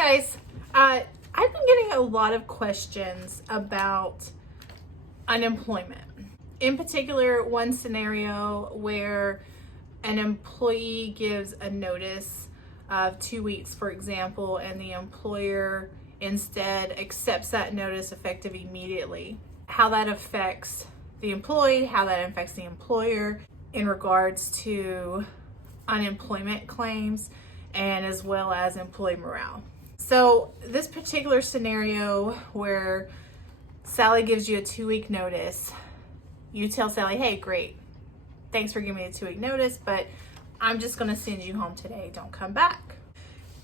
guys, I've been getting a lot of questions about unemployment. In particular, one scenario where an employee gives a notice of 2 weeks, for example, and the employer instead accepts that notice effective immediately. How that affects the employee, how that affects the employer in regards to unemployment claims, and as well as employee morale. So this particular scenario where Sally gives you a 2-week notice, you tell Sally, hey, great, thanks for giving me a 2-week notice, but I'm just gonna send you home today, don't come back.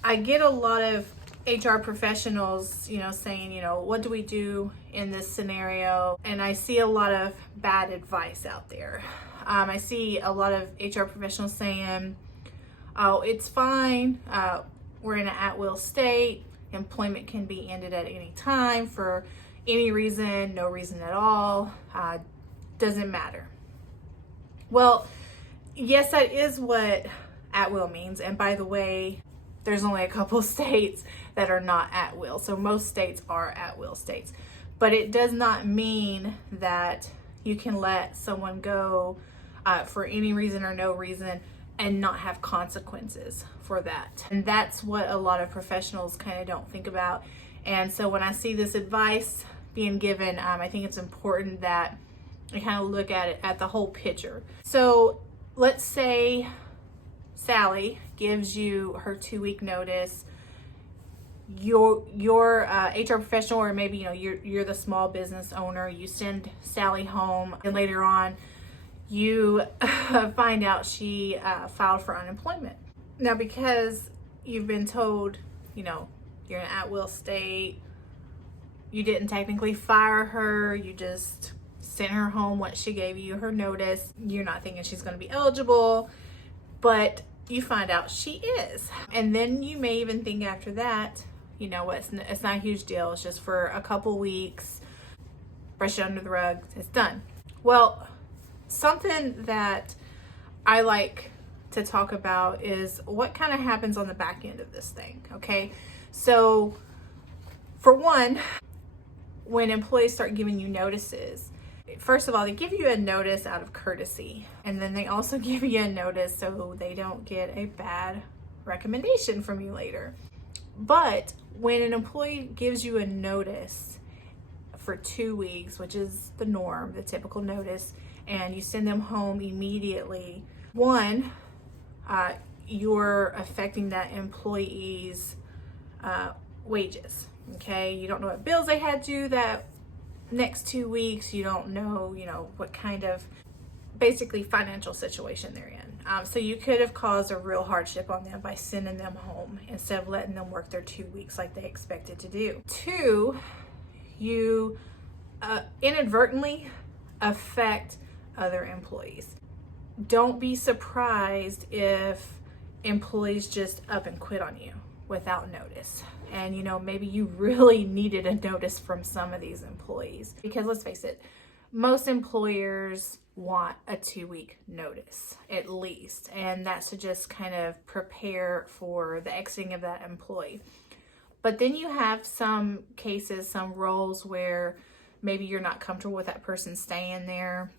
I get a lot of HR professionals, saying, what do we do in this scenario? And I see a lot of bad advice out there. I see a lot of HR professionals saying, oh, it's fine. We're in an at-will state. Employment can be ended at any time for any reason, no reason at all. Doesn't matter. Well, yes, that is what at-will means. And by the way, there's only a couple states that are not at-will. So most states are at-will states. But it does not mean that you can let someone go for any reason or no reason and not have consequences for that. And that's what a lot of professionals kind of don't think about. And so when I see this advice being given, I think it's important that I kind of look at it at the whole picture. So let's say Sally gives you her 2-week notice. Your HR professional, or maybe you're the small business owner, you send Sally home, and later on you find out she filed for unemployment. Now, because you've been told, you're in an at-will state, you didn't technically fire her, you just sent her home once she gave you her notice. You're not thinking she's going to be eligible, but you find out she is. And then you may even think after that, it's not a huge deal. It's just for a couple weeks, brush it under the rug, it's done. Well, something that I like to talk about is what kind of happens on the back end of this thing, okay? So for one, when employees start giving you notices, first of all, they give you a notice out of courtesy, and then they also give you a notice so they don't get a bad recommendation from you later. But when an employee gives you a notice for 2 weeks, which is the norm, the typical notice, and you send them home immediately, one, you're affecting that employee's wages, okay? You don't know what bills they had due that next 2 weeks. You don't know, what kind of basically financial situation they're in. So you could have caused a real hardship on them by sending them home instead of letting them work their 2 weeks like they expected to do. Two, you inadvertently affect other employees. Don't be surprised if employees just up and quit on you without notice. And maybe you really needed a notice from some of these employees, because let's face it, most employers want a 2-week notice at least, and that's to just kind of prepare for the exiting of that employee. But then you have some cases, some roles where maybe you're not comfortable with that person staying there.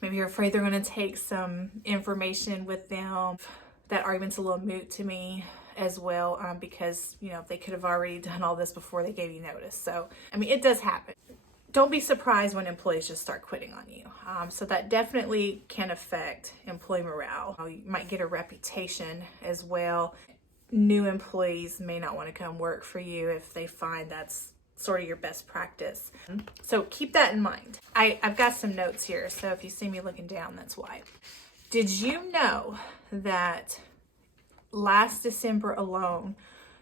Maybe you're afraid they're going to take some information with them. That argument's a little moot to me as well, because they could have already done all this before they gave you notice. So it does happen. Don't be surprised when employees just start quitting on you. So that definitely can affect employee morale. You might get a reputation as well. New employees may not want to come work for you if they find that's sort of your best practice. So keep that in mind. I've got some notes here, so if you see me looking down, that's why. Did you know that last December alone,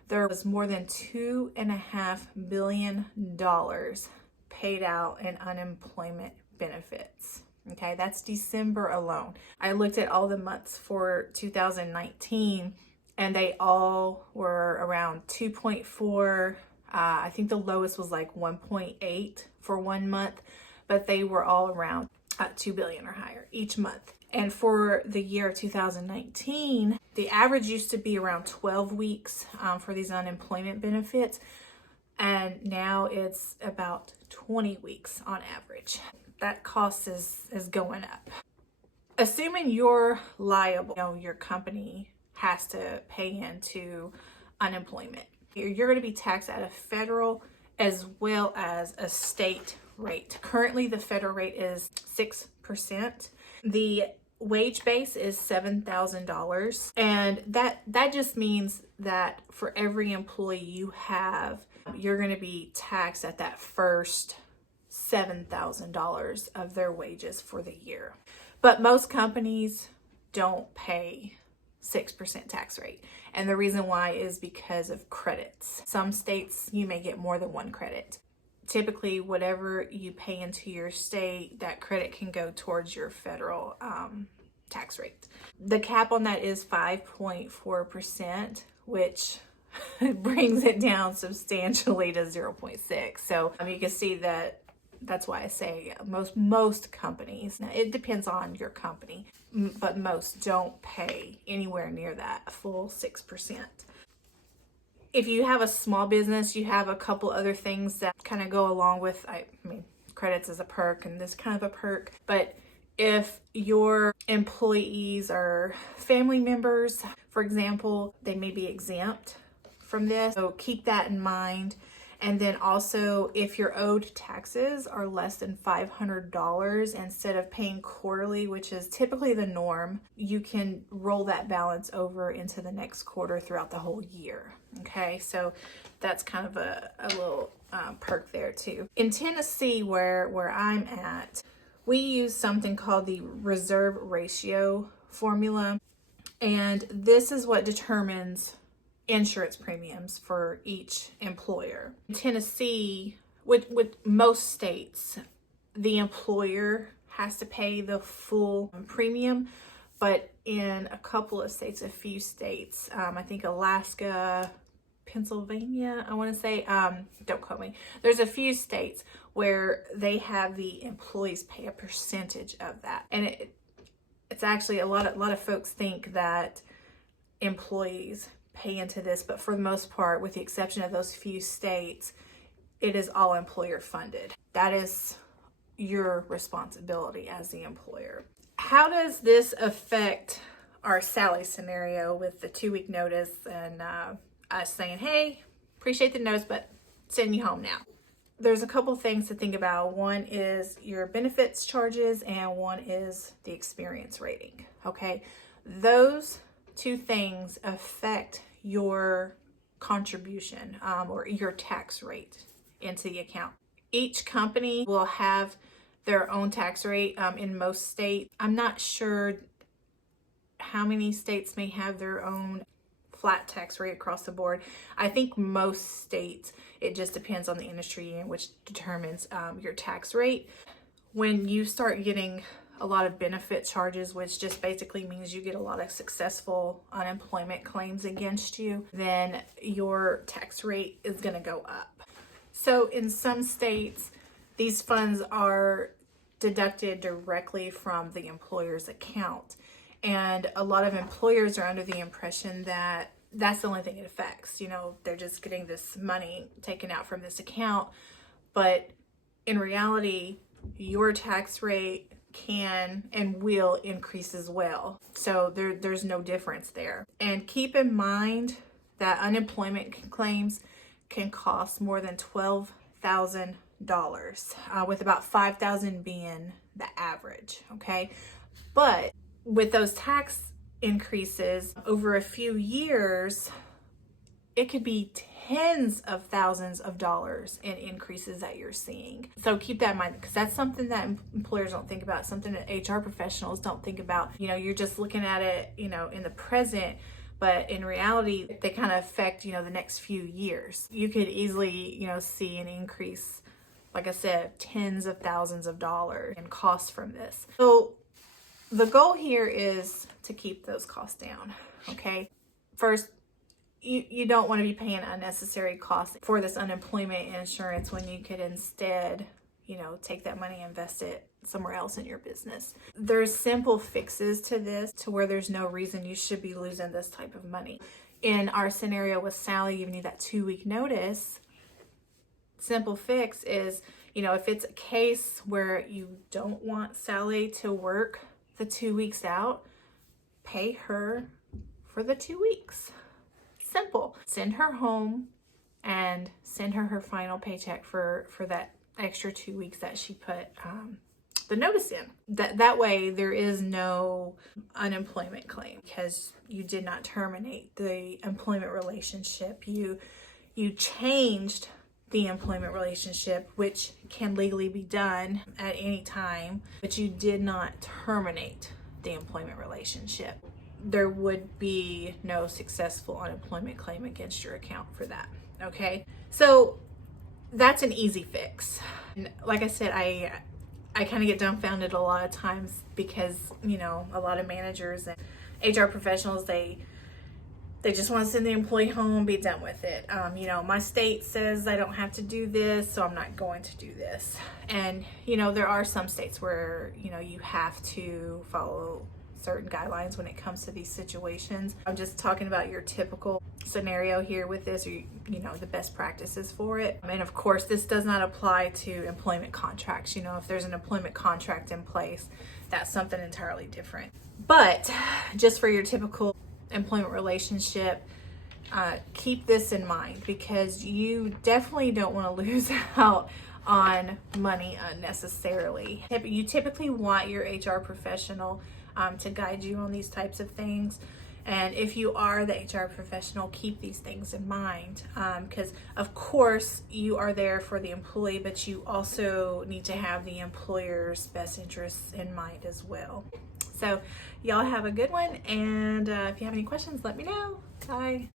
there was more than $2.5 billion paid out in unemployment benefits? Okay, that's December alone. I looked at all the months for 2019, and they all were around 2.4. I think the lowest was like 1.8 for 1 month, but they were all around 2 billion or higher each month. And for the year 2019, the average used to be around 12 weeks for these unemployment benefits. And now it's about 20 weeks on average. That cost is going up. Assuming you're liable, your company has to pay into unemployment. You're going to be taxed at a federal as well as a state rate. Currently, the federal rate is 6%. The wage base is $7,000. And that just means that for every employee you have, you're going to be taxed at that first $7,000 of their wages for the year. But most companies don't pay 6% tax rate. And the reason why is because of credits. Some states, you may get more than one credit. Typically, whatever you pay into your state, that credit can go towards your federal tax rate. The cap on that is 5.4%, which brings it down substantially to 0.6. So you can see that. That's why I say most companies, now it depends on your company, but most don't pay anywhere near that full 6%. If you have a small business, you have a couple other things that kind of go along with, I mean, credits is a perk and this kind of a perk, but if your employees are family members, for example, they may be exempt from this. So keep that in mind. And then also, if your owed taxes are less than $500, instead of paying quarterly, which is typically the norm, you can roll that balance over into the next quarter throughout the whole year. Okay, so that's kind of a little perk there too. In Tennessee, where I'm at, we use something called the reserve ratio formula. And this is what determines insurance premiums for each employer. In Tennessee, with most states, the employer has to pay the full premium, but in a couple of states, a few states, I think Alaska, Pennsylvania, I want to say, don't quote me. There's a few states where they have the employees pay a percentage of that. And it's actually a lot of folks think that employees pay into this, but for the most part, with the exception of those few states, it is all employer funded. That is your responsibility as the employer. How does this affect our Sally scenario with the 2-week notice and us saying, hey, appreciate the notice, but send you home now? There's a couple things to think about. One is your benefits charges and one is the experience rating. Okay, those two things affect your contribution or your tax rate into the account. Each company will have their own tax rate in most states. I'm not sure how many states may have their own flat tax rate across the board. I think most states, it just depends on the industry in which determines your tax rate. When you start getting a lot of benefit charges, which just basically means you get a lot of successful unemployment claims against you, then your tax rate is going to go up. So in some states, these funds are deducted directly from the employer's account. And a lot of employers are under the impression that that's the only thing it affects. They're just getting this money taken out from this account. But in reality, your tax rate can and will increase as well. So there's no difference there. And keep in mind that unemployment claims can cost more than $12,000, with about $5,000 being the average, okay? But with those tax increases over a few years, it could be tens of thousands of dollars in increases that you're seeing. So keep that in mind, because that's something that employers don't think about, something that HR professionals don't think about. You're just looking at it, in the present, but in reality, they kind of affect, the next few years. You could easily, see an increase, like I said, tens of thousands of dollars in costs from this. So the goal here is to keep those costs down, okay? First, you don't want to be paying unnecessary costs for this unemployment insurance when you could instead, take that money and invest it somewhere else in your business. There's simple fixes to this to where there's no reason you should be losing this type of money. In our scenario with Sally, you need that 2-week notice. Simple fix is, if it's a case where you don't want Sally to work the 2 weeks out, pay her for the 2 weeks. Simple. Send her home and send her final paycheck for that extra 2 weeks that she put the notice in. That way there is no unemployment claim because you did not terminate the employment relationship. You changed the employment relationship, which can legally be done at any time, but you did not terminate the employment relationship. There would be no successful unemployment claim against your account for that. Okay, so that's an easy fix. And like I said, I kind of get dumbfounded a lot of times because a lot of managers and HR professionals, they just want to send the employee home, be done with it. My state says I don't have to do this, so I'm not going to do this. And there are some states where you have to follow certain guidelines when it comes to these situations. I'm just talking about your typical scenario here with this, or the best practices for it. And of course, this does not apply to employment contracts. If there's an employment contract in place, that's something entirely different. But just for your typical employment relationship, keep this in mind, because you definitely don't want to lose out on money unnecessarily. You typically want your HR professional to guide you on these types of things. And if you are the HR professional, keep these things in mind, because of course you are there for the employee, but you also need to have the employer's best interests in mind as well. So y'all have a good one, and if you have any questions, let me know. Bye.